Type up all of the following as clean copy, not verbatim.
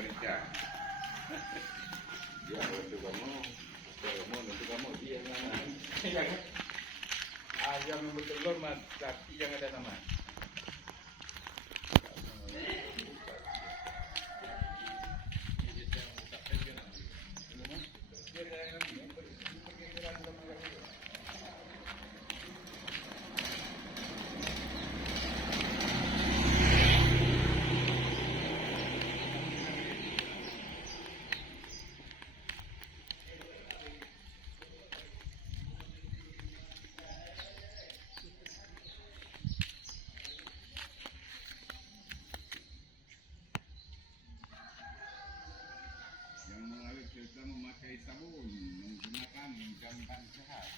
nikah. Dia waktu kamu nanti kamu dia mana? Ayam yang bertelur mah tapi yang ada nama. Kita memakai sabun, menggunakan jamban sehat.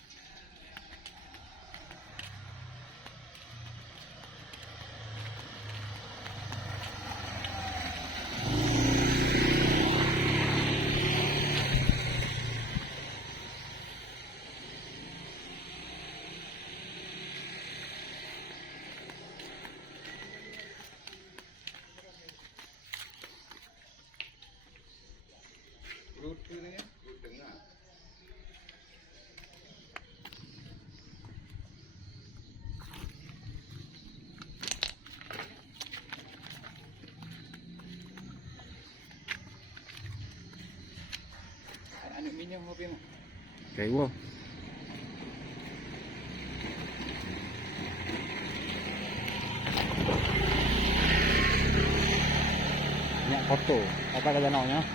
Rute ni, rute tengah. Anak minyak apa yang? Kayak gua. Minyak foto. Apa kata namanya?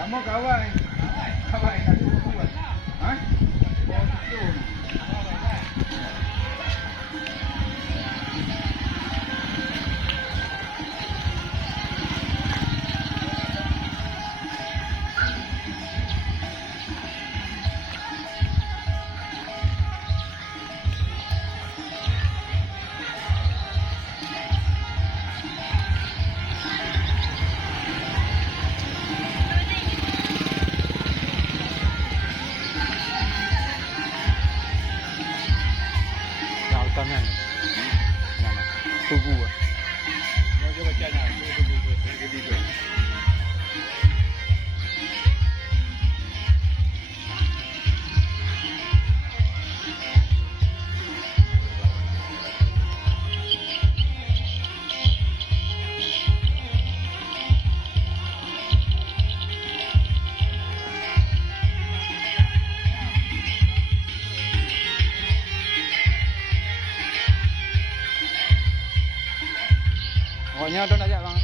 Kamu kawan, kawan tadi buat, hah? Mana? Tugu. Mau coba cakap, tugu. Pokoknya ada nak bang.